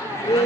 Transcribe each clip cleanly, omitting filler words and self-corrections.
Yeah.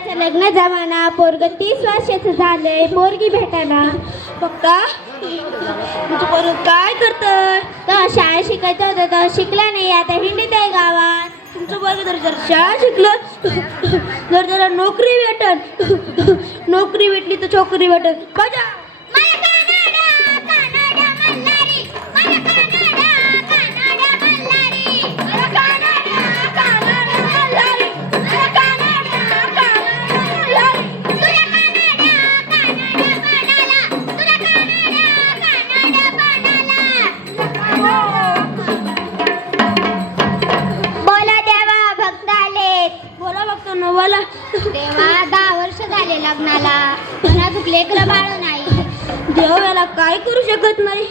पोराचं लग्न जमाना, पोरग 30 वर्षाचं झालंय, पोरगी भेटायला. बघता तुझं पोरग काय करतंय? तर शाळा शिकायचं होतं तर शिकला नाही, आता हिंडीत आहे गावात. तुमचं पोरग जर शाळा शिकलं जर जरा नोकरी भेटल, नोकरी भेटली तर छोकरी भेटल. बजा नवाला. तेव्हा 10 वर्ष झाले लग्नाला, पण अजून लेकरं बाळ नाही. देव याला काय करू शकत नाही.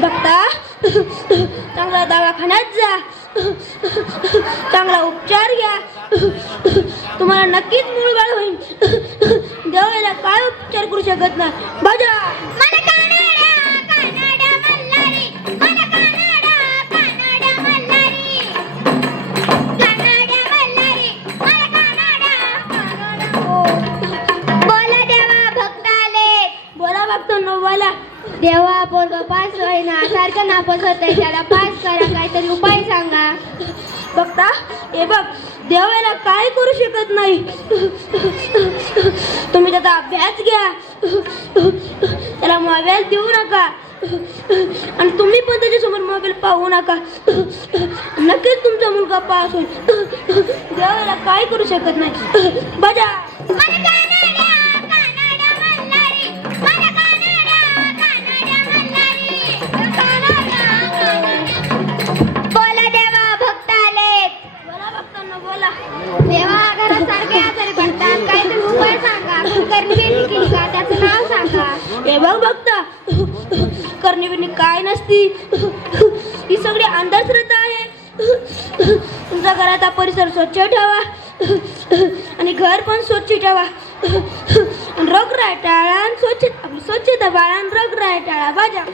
बघता चांगला दवाखान्यात जा, चांगला उपचार घ्या, तुम्हाला नक्कीच मूळबाळ होईल. देव याला काय उपचार करू शकत नाही. बजा नवाला. देवा पोरग पास होईना, सारखं नापास होतंय, त्याला पास करा, काहीतरी उपाय सांगा. बघता हे बघ, देव याला काय करू शकत नाही. तुम्ही त्याचा अभ्यास घ्या, त्याला मोबाईल देऊ नका आणि तुम्ही पण त्याच्यासमोर मोबाईल पाहू नका. नक्कीच तुमचा मुलगा पास होईल. देव याला काय करू शकत नाही. बजा देवा घरासारखे आजारी पडतात, काहीतरी उपाय सांगा. करणी केली का त्याचं नाव सांगा. हे बघ बघता, करणी काय नसती, ही सगळी अंधश्रद्धा आहे. तुमच्या घराचा परिसर स्वच्छ ठेवा आणि घर पण स्वच्छ ठेवा. रोगराई टाळा, स्वच्छता बाळा, रोगराई टाळा. बाजा